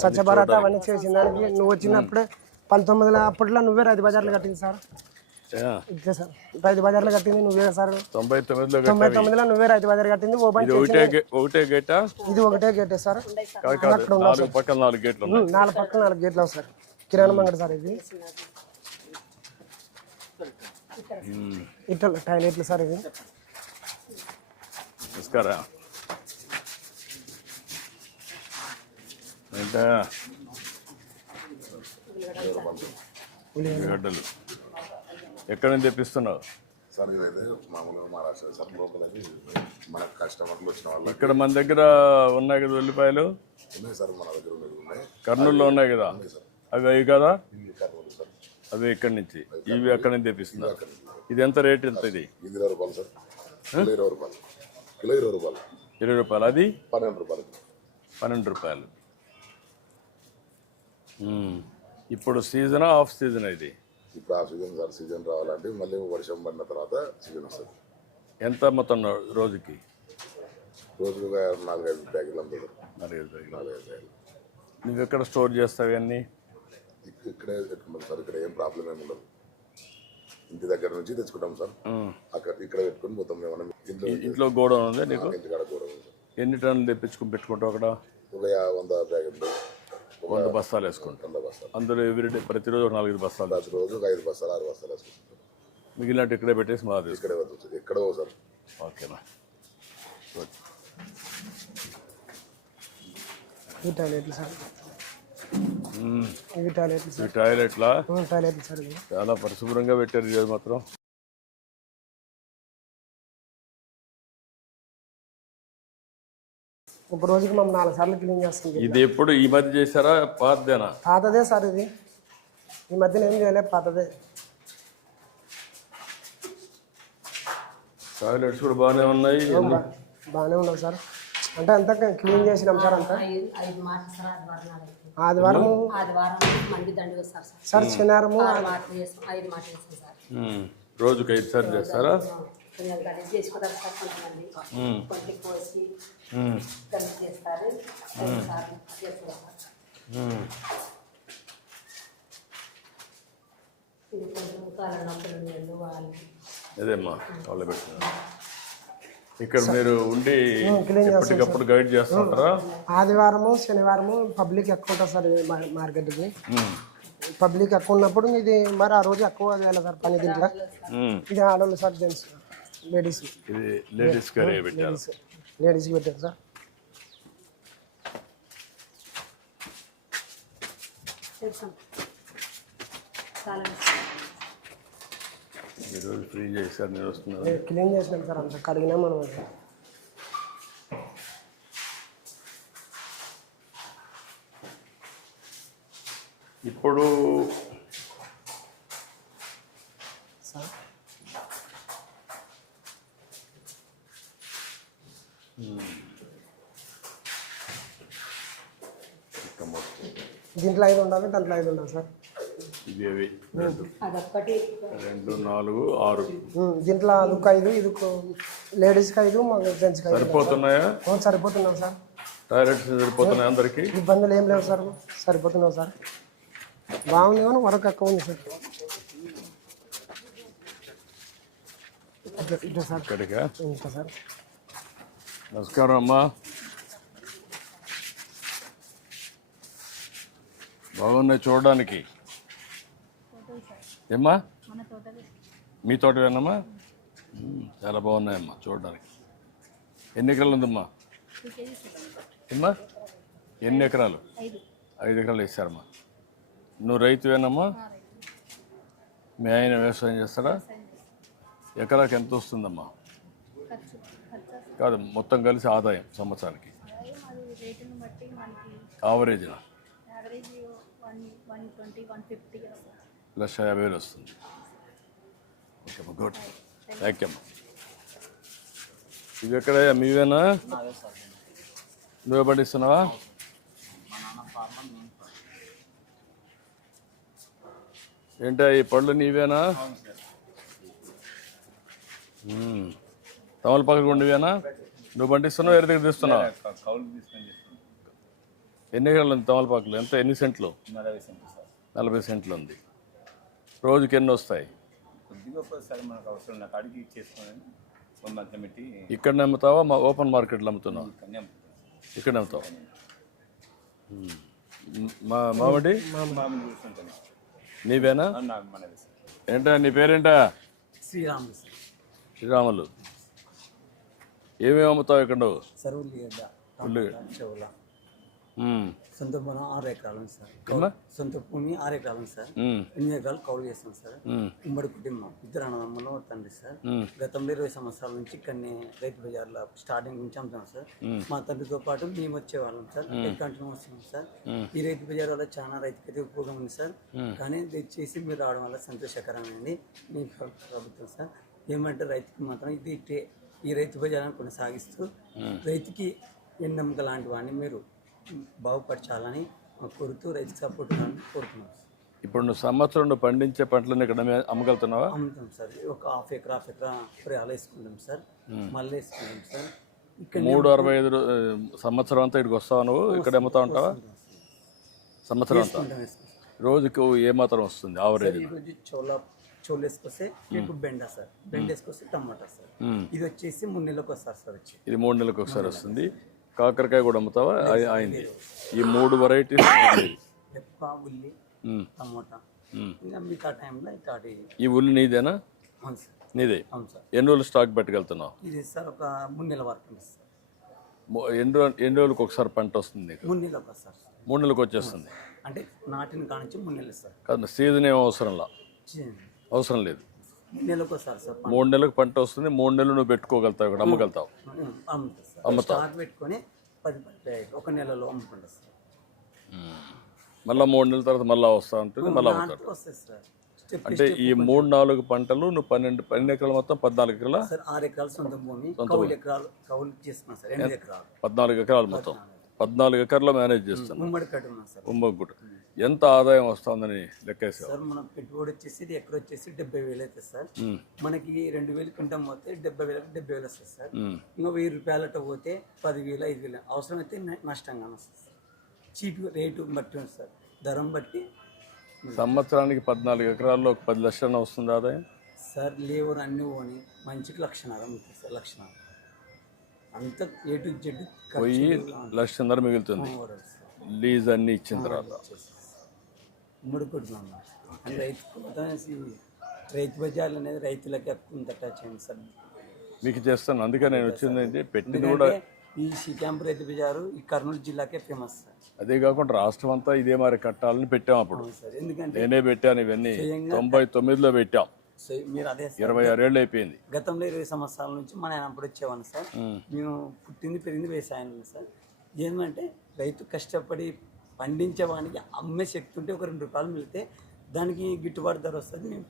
స్వచ్ఛ భారత్ అవన్నీ చేసిన దానికి నువ్వు వచ్చినప్పుడే 19 అప్పట్లో నువ్వే రైతు బజార్లు కట్టింది సార్. ఇదే సార్ రైతు బజార్లు కట్టింది నువ్వే సార్. 99లో నువ్వే రైతు బజార్ కట్టింది. ఓపెన్ ఒకటే గేటా? ఇది ఒకటే గేటే సార్. నాలుగు పక్కన 4 గేట్లు ఉన్నాయి. 4 పక్కన 4 గేట్లు సార్. కిరాణా మంగడి సార్ ఇది. ఇట్లా టాయిలెట్లు సార్ ఇది. నమస్కారం. ఏంటా ఉల్లిగడ్డలు ఎక్కడ నుంచి తెప్పిస్తున్నావు? సార్ ఇదైతే మామూలుగా మహారాష్ట్ర సార్. లోకల్ అది మన కస్టమర్లు వచ్చిన వాళ్ళు ఇక్కడ మన దగ్గర ఉన్నాయి కదా ఉల్లిపాయలు? ఉన్నాయి సార్, మన దగ్గర ఉన్నాయి. కర్నూలులో ఉన్నాయి కదా అవి కదా? కర్నూలు సార్. అవి ఇక్కడి నుంచి, ఇవి అక్కడి నుంచి తెప్పిస్తున్నారు. ఇది ఎంత రేట్? ఎంత ఇది? ఇది 20 రూపాయలు సార్. కిలో 20 రూపాయలు. కిలో 20 రూపాయలు. 20 రూపాయలు. అది 12 రూపాయలు. 12 రూపాయలు. ఇప్పుడు సీజనా ఆఫ్ సీజన్? ఇది ఇప్పుడు ఆ సీజన్ సార్. సీజన్ రావాలంటే మళ్ళీ వర్షం పడిన తర్వాత సీజన్ వస్తుంది. ఎంత మొత్తం రోజుకి? రోజుకు 4-5 ప్యాకెట్లు అమ్ముతారు. 4-5 ప్యాకెట్లు. నువ్వు ఎక్కడ స్టోర్ చేస్తావు అన్నీ? ఇక్కడే పెట్టుకుంటాం సార్. ఇక్కడ ఏం ప్రాబ్లం ఏమి ఉండదు. ఇంటి దగ్గర నుంచి తెచ్చుకుంటాం సార్. అక్కడ ఇక్కడ పెట్టుకుని మొత్తం ఏమన్నా ఇంట్లో గోడౌన్ ఉంది నీకు? ఇంటికాడ కూడా ఉంది. ఎన్ని టన్నులు తెప్పించుకుని పెట్టుకుంటావు అక్కడ? ఒక 100 ప్యాకెట్లు, 100 బస్తాలు వేసుకుంటాం. 100 బస్తాలు. అందరూ ఎవ్రీడే ప్రతిరోజు 4-5 బస్తాలు. ప్రతిరోజు 5 బస్తాలు 6 బస్తాలు వేసుకుంటాం. మిగిలినట్టు ఇక్కడే పెట్టేసి మా ఇక్కడే ఎక్కడో సార్. ఓకేనా? ఈ టాయిలెట్లు సార్. ఇవి టాయిలెట్లు సార్. టాయిలెట్లా? టాయిలెట్లు సార్. చాలా పరిశుభ్రంగా పెట్టారు ఇది మాత్రం. ఒక రోజుకి మనం 4 సార్లు క్లీన్ చేస్తాం. ఇది ఎప్పుడు ఈ మధ్య చేశారా? పాతదేనా? పాతదే సార్ ఇది. ఈ మధ్యన ఏం చేయలేదు, పాతదే. టాయిలెట్స్ కూడా బాగానే ఉన్నాయి. బాగానే ఉన్నాయి సార్. అంటే అంతా క్లీన్ చేసినాం సార్. అంతా ఆదివారం సార్, శనివారము రోజుకి 5 సార్లు చేస్తారా? అదేమ్మా వాళ్ళ పెట్టిన. ఇక్కడ మీరు ఉండి ఎప్పటికప్పుడు గైడ్ చేస్తుంటారా? ఆదివారము శనివారము పబ్లిక్ ఎక్కువ ఉంటుంది సార్ మార్కెట్కి. పబ్లిక్ ఎక్కువ ఉన్నప్పుడు ఇది మరి ఆ రోజు ఎక్కువ చేయాలి సార్ పని. దీంట్లో ఇది ఆడవాళ్ళు సార్, జెంట్స్, లేడీస్. ఇది లేడీస్ పెట్టారు. లేడీస్కి పెట్టారు సార్. ఈరోజు ఫ్రీ చేశారు. నేను వస్తున్నాను. క్లీన్ చేసినాం సార్. అంతా కడిగినా మనం. ఇప్పుడు సార్ దీంట్లో 5 ఉండాలి, దాంట్లో 5 ఉండాలి సార్. ఇది 2, 4, 6. దీంట్లో అదొక 5, ఇది లేడీస్కి 5, జెంట్స్కి 5. సరిపోతున్నాయా? సరిపోతున్నాం సార్. టాయిలెట్స్ సరిపోతున్నాయి అందరికి? ఇబ్బందులు ఏం లేవు సార్. సరిపోతున్నాం సార్. బాగుంది కానీ వరకు ఎక్కువ ఉంది సార్. ఇట్లా సార్. ఇక్కడికా? ఇంకా సార్. నమస్కారం అమ్మా. బాగున్నాయి చూడడానికి. ఏమ్మా మీ తోటవేనమ్మా? చాలా బాగున్నాయమ్మా చూడడానికి. ఎన్ని ఎకరాలు ఉందమ్మా? ఏమ్మా ఎన్ని ఎకరాలు? 5 ఎకరాలు వేసారమ్మా. నువ్వు రైతువేనమ్మా? మీ ఆయన వ్యవసాయం చేస్తాడా? ఎకరాకి ఎంత వస్తుందమ్మా? కాదు మొత్తం కలిసి ఆదాయం సంవత్సరానికి యావరేజ్నా? +50,000 వస్తుంది. ఓకే అమ్మా, గుడ్. థ్యాంక్ యూ అమ్మా. ఇవి ఎక్కడ మీవేనా? నువ్వే పండిస్తున్నావా? ఏంటా ఈ పళ్ళు నీవేనా? తమలపాకు ఉండేవేనా? నువ్వు పండిస్తున్నావు, వేరే దగ్గర తీస్తున్నావా? ఎన్ని ఎకరాలు ఉంది తమలపాకులు? ఎన్ని సెంట్లు? 40 సెంట్లు సార్. 40 సెంట్లు ఉంది. రోజుకి ఎన్ని వస్తాయి? కొద్దిగా ఒక్కసారి మనకు అవసరం నాకు అడిగి చేసుకుని మంత్రం పెట్టి ఇక్కడ అమ్ముతావా ఓపెన్ మార్కెట్లో అమ్ముతున్నావా? ఇక్కడనే అమ్ముతాం. ఇక్కడ అమ్ముతావు. మామిడి మామూలు చూస్తుంటాను. నీవేనా? నాకు మనది సార్. ఏంటా నీ పేరేంటా? శ్రీరాములు సార్. శ్రీరాములు. ఏమేమి అమ్ముతావు ఇక్కడ నువ్వు? సార్ ఉల్లిగడ్డ, ఉల్లిగడ్డ. చెవుల ఉమ్. సొంత పొలం 6 ఎకరాలు ఉంది సార్. అమ్మా? సొంత భూమి 6 ఎకరాలు ఉంది సార్. ఉమ్. 8 ఎకరాలు కౌలు చేస్తాం సార్. ఉమ్. ఉమ్మడి కుటుంబం, 2 అన్నదమ్ములు తండ్రి సార్. ఉమ్. గతంలో 20 సంవత్సరాల నుంచి ఇక్కడనే రైతు బజార్లో స్టార్టింగ్ నుంచి అమ్ముతాం సార్. మా తండ్రితో పాటు మేము వచ్చేవాళ్ళం సార్. కంటిన్యూ వస్తున్నాం సార్. ఈ రైతు బజార్ వల్ల చాలా రైతుకైతే ఉపయోగం ఉంది సార్. కానీ దయచేసి మీరు రావడం వల్ల సంతోషకరమైనది మీ ప్రభుత్వం సార్. ఏమంటే రైతుకి మాత్రం ఇది ఈ రైతు బజార్ని కొనసాగిస్తూ రైతుకి ఎన్నమ్మక లాంటి వాడిని మీరు బాగుపరచాలని కోరుతూ రైతు సపోర్ట్ కోరుతున్నాం సార్. ఇప్పుడు నువ్వు సంవత్సరం నువ్వు పండించే పంటలను ఇక్కడ అమ్మగలుగుతున్నావా? అమ్ముతాం సార్. ఒక హాఫ్ ఎకరా పొలాలు వేసుకుంటాం సార్. మళ్ళీ వేసుకుంటాం సార్. ఇక్కడ 365 సంవత్సరం అంతా ఇక్కడికి వస్తావు నువ్వు? ఇక్కడ అమ్ముతా ఉంటావా సంవత్సరం అంతా? రోజుకు ఏమాత్రం వస్తుంది ఆవరేజ్? ఈరోజు చోలు వేసుకొస్తే రేపు బెండ సార్. బెండ వేసుకొస్తే టమాటా సార్. ఇది వచ్చేసి 3 నెలలకు వస్తారు సార్. వచ్చి ఇది 3 నెలలకు ఒకసారి వస్తుంది. కాకరకాయ కూడా అమ్ముతావా? అయింది. ఈ 3 వెరైటీస్. పెప్ప, ఉల్లి, టమోటా. ఇంకా మిగతా టైంలో ఇట్లాంటి. ఈ ఉల్లి నీదేనా? అవును సార్. నీదే. అవును సార్. ఎన్ని రోజులు స్టాక్ పెట్టగలుగుతున్నావు? ఇది సార్ ఒక 3 నెలల వరకు ఉంది సార్. ఎన్ని రోజులకు ఒకసారి పంట వస్తుంది నీకు? 3 నెలలకు వస్తారు సార్. 3 నెలలకు వచ్చేస్తుంది. అంటే నాటిన కానించి 3 నెలలు సార్. కాదు, సీజన్ ఏం అవసరంలా? అవసరం లేదు. 3 నెలలకు వస్తారు సార్. 3 నెలలకు పంట వస్తుంది. 3 నెలలు నువ్వు పెట్టుకోగలుగుతావు, ఇక్కడ అమ్మగలుగుతావు. అమ్ముతారు సార్. స్టాక్ పెట్టుకొని 10 ఒక నెలలో అమ్ముకుంటా సార్. మళ్ళీ 3 నెలల తర్వాత మళ్ళీ వస్తా ఉంటుంది, మళ్ళీ అమ్ముతాడు. వస్తాయి సార్. స్టెప్ అంటే ఈ 3-4 పంటలు నువ్వు 12 ఎకరాలు మొత్తం 14 ఎకరాల? సార్ 6 ఎకరాలు సొంత భూమి, కౌలు ఎకరాలు కౌలు చేసుకున్నాం సార్. 8 ఎకరాలు 14 ఎకరాలు మొత్తం 14 ఎకరాల్లో మేనేజ్ చేస్తాను. ఉమ్మడి కట్టున్నాం సార్. ఉమ్మగుట్ట. ఎంత ఆదాయం వస్తుందని లెక్కేసావు? సార్ మన పెట్టుబడి వచ్చేసి ఇది ఎకర వచ్చేసి 70,000 అవుతుంది సార్. మనకి 2,000 క్వింటం పోతే 70,000 70,000 వస్తుంది సార్. ఇంకా 1,000 రూపాయలట పోతే 10,000 5,000 అవసరమైతే నష్టంగా వస్తుంది సార్. చీప్ రేటు బట్టి ఉంది సార్, ధరం బట్టి. సంవత్సరానికి 14 ఎకరాల్లో 10 లక్షలు వస్తుంది ఆదాయం సార్. లేబర్ అన్నీ పోని మంచికి 1,00,000 ఉంటుంది సార్. 1,00,000 అంతా A to Z పోయి 1,00,000 మిగులుతుంది లీజ్ అన్ని ఇచ్చిన తర్వాత. ఉమ్మడి కుటుంబం అని రైతు బజార్లు అనేది రైతులకి ఎక్కువ టచ్ అయింది సార్. మీకు చేస్తాను. అందుకే నేను వచ్చింది ఏంటి పెట్టింది కూడా ఈ క్యాంప్ రైతు బజారు ఈ కర్నూలు జిల్లాకే ఫేమస్ సార్. అదే కాకుండా రాష్ట్రం అంతా ఇదే మరి కట్టాలని పెట్టాం అప్పుడు. సార్ ఎందుకంటే నేనే పెట్టాను ఇవన్నీ. 99లో పెట్టాం. మీరు అదే 26 ఏళ్ళు అయిపోయింది. గతంలో 20 సంవత్సరాల నుంచి మన ఆయన అప్పుడు వచ్చేవాను సార్. మేము పుట్టింది పెరిగింది వ్యవసాయంలో సార్. ఏమంటే రైతు కష్టపడి పండించేవానికి అమ్మే శక్తి ఉంటే ఒక 2 రూపాయలు మిగిలితే దానికి గిట్టుబాటు ధర వస్తుంది. మేము